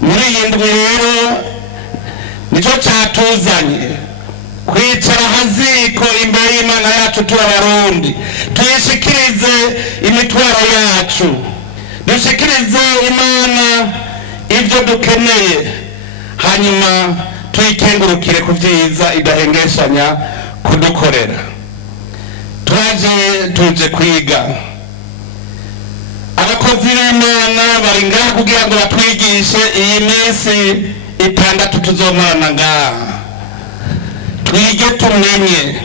muri iyi ndwi rero nicyo cyatuzanye kwicara haziko imbere y'Imana yacu turi abarundi, tuyishikirize imitwaro yacu, dushikirize Imana ibyo dukeneye, hanyuma tuyikengurukire ku byiza idahengeshanya kudukorera. tuje kwiga, abakozi b'Imana bari ngaha kugira ngo batwigishe iyi minsi 6 tuzomarana ngaha, twige tumenye.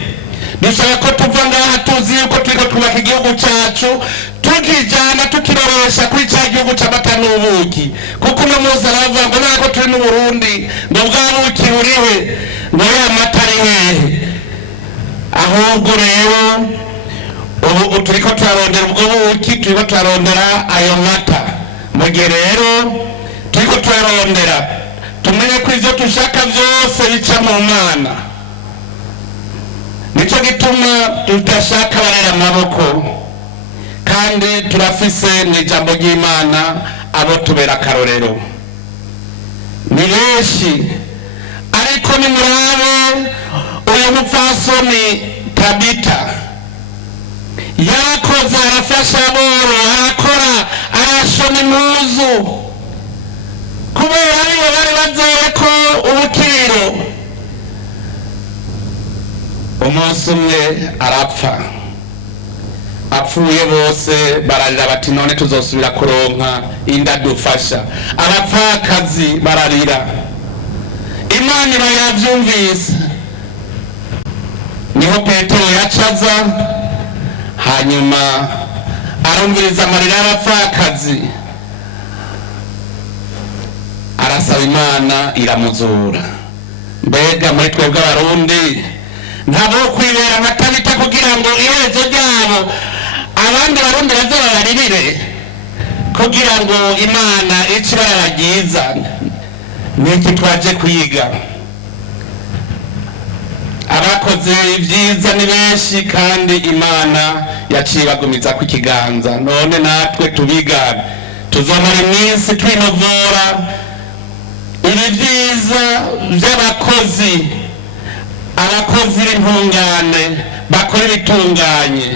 Dushaka ko tuva ngaha tuzi yuko turiko twubaka igihugu cyacu, tukijana tukiroresha kuri cya gihugu cy'amata n'ubuki, kuko uno munsi aravuga ngo nako turi mu Burundi ngo bwa buki buriwe ngo ya mata ari hehe. Ahubwo rero ubu turiko turarondera ubwo buki, turiko turarondera ayo mata. Mu gihe rero turiko turarondera, tumenye ko ivyo dushaka vyose bica mu Mana. Nico gituma tutashaka barera amaboko, kandi turafise n'ijambo ry'Imana abo tubera akarorero. Ni benshi, ariko ni murabe uyu mupfasoni Tabita yakoze, arafasha aboro, arakora, arashona impuzu, kubera aribo bari bazeye ko ubukiro. Umunsi umwe arapfa, apfuye bose bararira bati none tuzosubira kuronka inda dufasha. Abapfakazi bararira, Imana iba yavyumvise. Niho Petero yacaza, hanyuma arumviriza amarira y'abapfakazi, arasaba Imana iramuzura. Mbega muri twebwe abarundi ntabo kwibera nka Tabita kugira ngo iherezo ryabo abandi barundi bazababaririre, kugira ngo Imana ice ibara ryiza. Niki twaje kwiga, abakoze ibyiza ni benshi, kandi Imana yaciye bagumiza ku kiganza. None natwe tubigana, tuzomara iminsi twinovora ibi byiza by'abakozi, abakozi b'intungane bakora ibitunganye.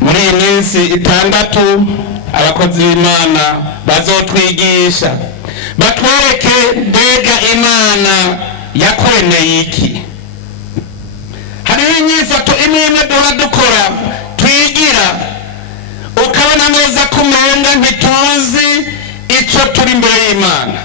Muri iyi minsi 6 abakozi b'Imana bazotwigisha, batwereke mbega Imana yakweneye iki. Hariho inyifato imwe duhora dukora twigira, ukabona neza kumenga ntituzi ico turi imbere y'Imana.